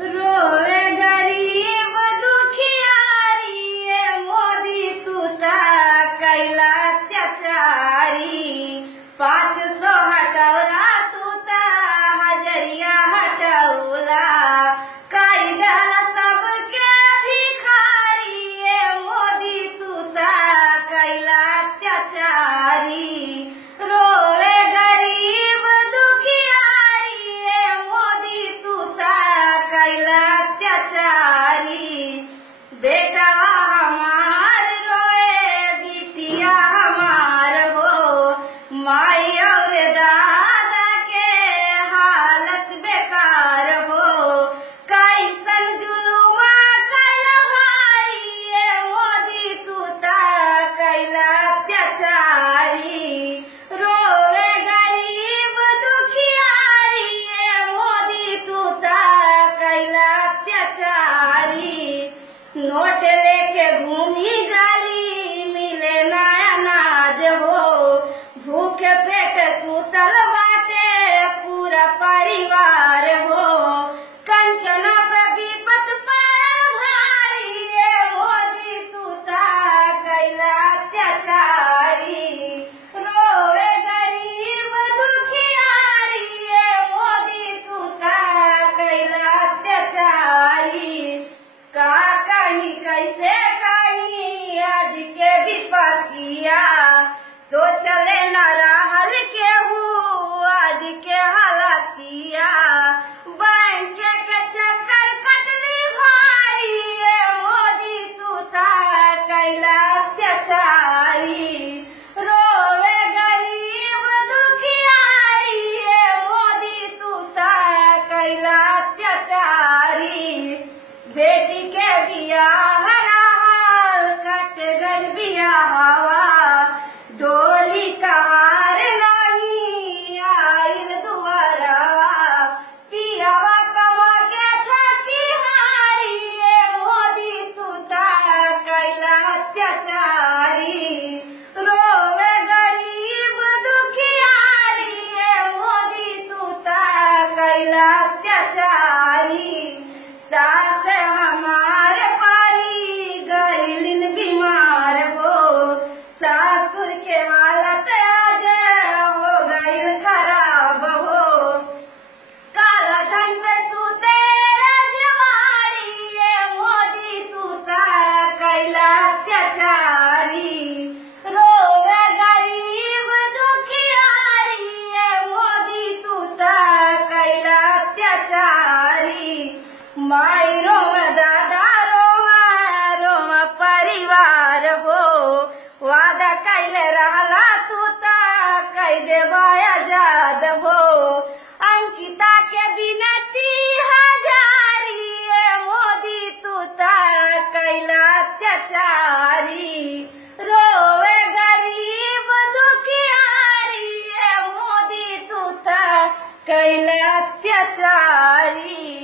रोवे गरीब दुखियारी ये मोदी तू ता कैला अत्याचारी 500 हटवला तू ता हजरिया हटवला कायद्याला सबके भिखारी ये मोदी तू ता कैला अत्याचारी रोवे गरीब दुखियारी ये मोदी तू ता कैला अत्याचारी बेटावा हमार रोए बिटिया हमार हो माई और दादा के हालत बेकार हो कैसन जुलुआ कैला भारी ये मोदी तू ता कैला अत्याचारी रोवे गरीब दुखियारी ये मोदी तू ता कैला अत्याचारी नोट लेके घूमी गाली मिले ना अनाज हो भूखे पेट सुतल बाटे पूरा परिवार हो कंचना पे विपत पड़ल भारी ये मोदी तू ता कैला अत्याचारी रोवे गरीब दुखियारी ये मोदी तू ता कैला अत्याचारी का कहीं कैसे कहीं आज के विपतिया सोचले न रहल केहू आज के हालतिया बैंक के चक्कर कटली भारी ये मोदी तू ता कैला अत्याचारी रोवे गरीब दुखियारी ये मोदी तू ता कैला अत्याचारी बेटी के बियाह रहल कट गइल बियाहवा डोली कहार नहीं आइल दुआरवा पियावा कमा के थकी हारी ये मोदी तू ता कैला अत्याचारी रोवे गरीब दुखियारी ये मोदी तू ता कैला अत्याचारी सास हमार पारी गरीलिन बीमार हो सासुर के हालत आज हो गई खराब हो काला धन पे सूते रजवाड़ी ये मोदी तू ता कैला अत्याचारी रोवे गरीब दुखियारी ये मोदी तू ता कैला अत्याचारी माई रोवा दादा रोवा रोवा परिवार हो वादा कैले रहला तू ता कह देबा आजाद हो अंकिता के बिनती हजारी ये मोदी तू ता कैला अत्याचारी रोवे गरीब दुखियारी ये मोदी तू ता कैला अत्याचारी।